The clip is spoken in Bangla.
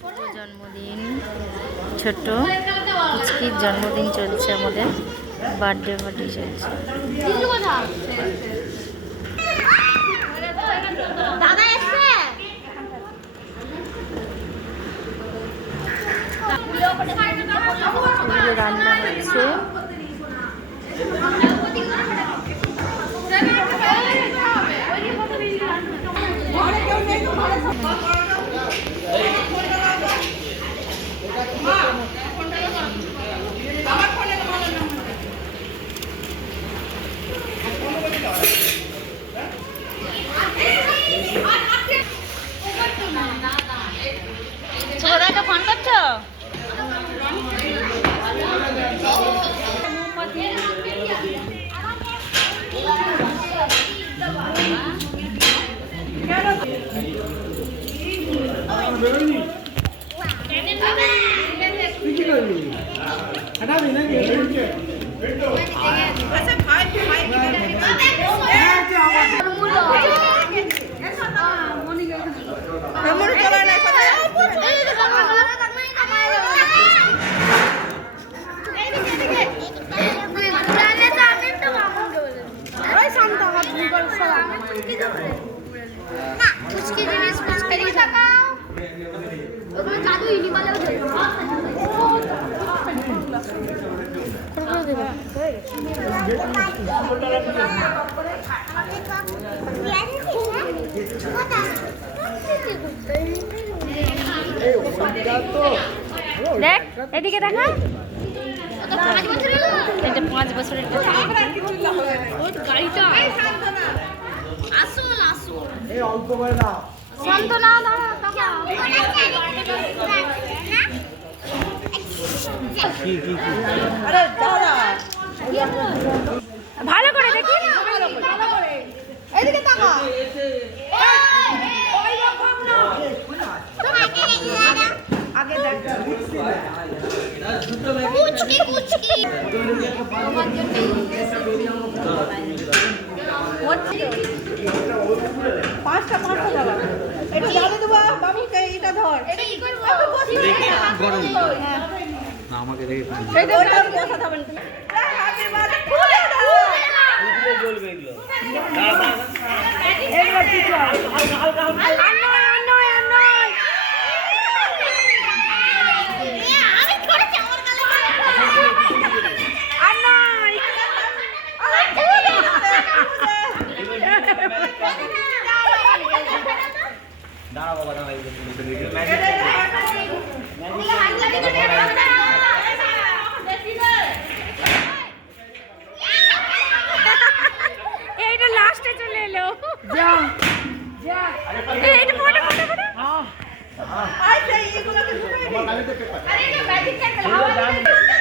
শুভ জন্মদিন। ছোট্ট পুচকির জন্মদিন চলছে, আমাদের বার্থডে পার্টি চলছে। রান্না হচ্ছে, ফোন করছো? দেখ এদিকে দেখা, এটা 5 বছরের গাড়িটা। ভালো করে দেখি, এদিকে তাকা। আগে দেখ কুচকি কুচকি পাঁচটা দাও। এটা দাদা দেবো বাবুকে, এটা ধর। এটা কি করব? গরম না আমাকে দেখে এটা বসাতে হবে না। হ্যাপি বার্থডে খুলে দাও, খুলে জ্বলবে এগুলো। দাদা এগুলো কি চাও? হালকা হালকা এইটা লাস্টে চলে এলো। যা যা এইটা ফটো ফটো ফটো। আচ্ছা এইগুলোকে ঢুকাই দিই। আরে এটা ম্যাজিক ক্যান্ডেল হাওয়া